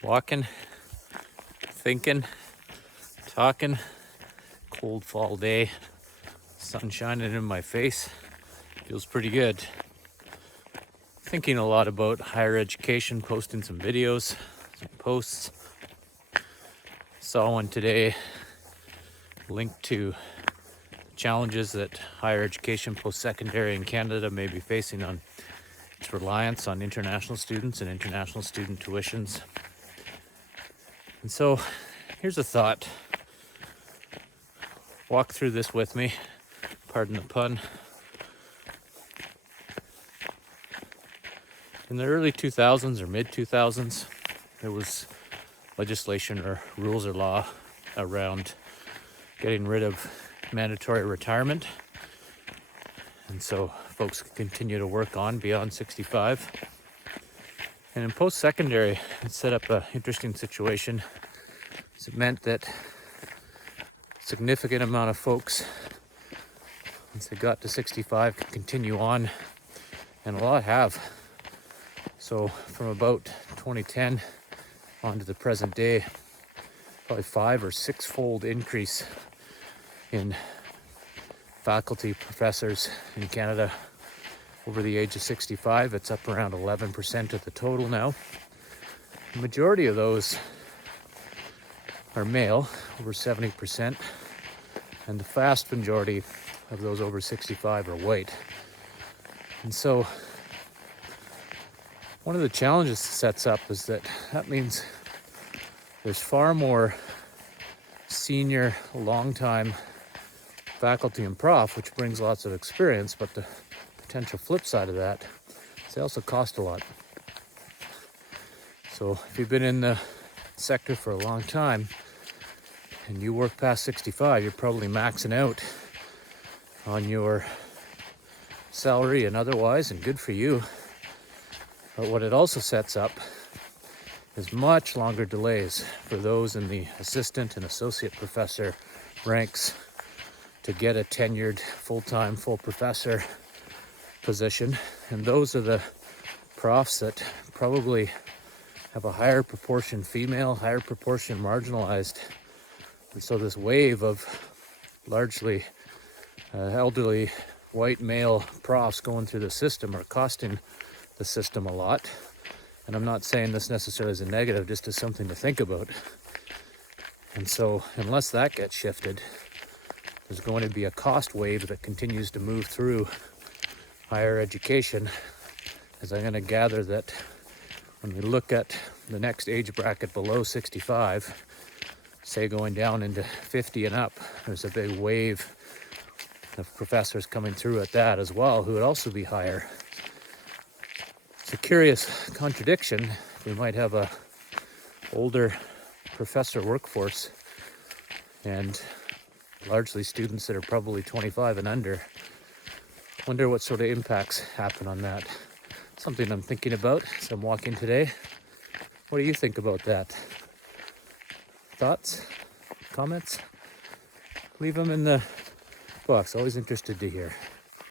Walking, thinking, talking, cold fall day, sun shining in my face, feels pretty good. Thinking a lot about higher education, posting some videos, some posts. Saw one today linked to challenges that higher education post-secondary in Canada may be facing on its reliance on international students and international student tuitions. And so here's a thought. Walk through this with me, pardon the pun. In the early 2000s or mid 2000s, there was legislation or rules or law around getting rid of mandatory retirement. And so folks could continue to work on beyond 65. And in post-secondary, it set up an interesting situation. It meant that a significant amount of folks, once they got to 65, could continue on, and a lot have. So from about 2010 on to the present day, probably 5 or 6-fold increase in faculty professors in Canada over the age of 65. It's up around 11% of the total now. The majority of those are male, over 70%, and the vast majority of those over 65 are white. And so one of the challenges it sets up is that means there's far more senior, long-time faculty and prof, which brings lots of experience, but the potential flip side of that is they also cost a lot. So if you've been in the sector for a long time and you work past 65, you're probably maxing out on your salary and otherwise, and good for you. But what it also sets up is much longer delays for those in the assistant and associate professor ranks to get a tenured full-time full professor position. And those are the profs that probably have a higher proportion female, higher proportion marginalized. And so this wave of largely elderly white male profs going through the system are costing the system a lot. And I'm not saying this necessarily is a negative, just as something to think about. And so unless that gets shifted, there's going to be a cost wave that continues to move through higher education, as I'm going to gather that when we look at the next age bracket below 65, say going down into 50 and up, there's a big wave of professors coming through at that as well, who would also be higher. It's a curious contradiction. We might have a older professor workforce and largely students that are probably 25 and under. Wonder what sort of impacts happen on that. Something I'm thinking about as I'm walking today. What do you think about that? Thoughts? Comments? Leave them in the box. Always interested to hear.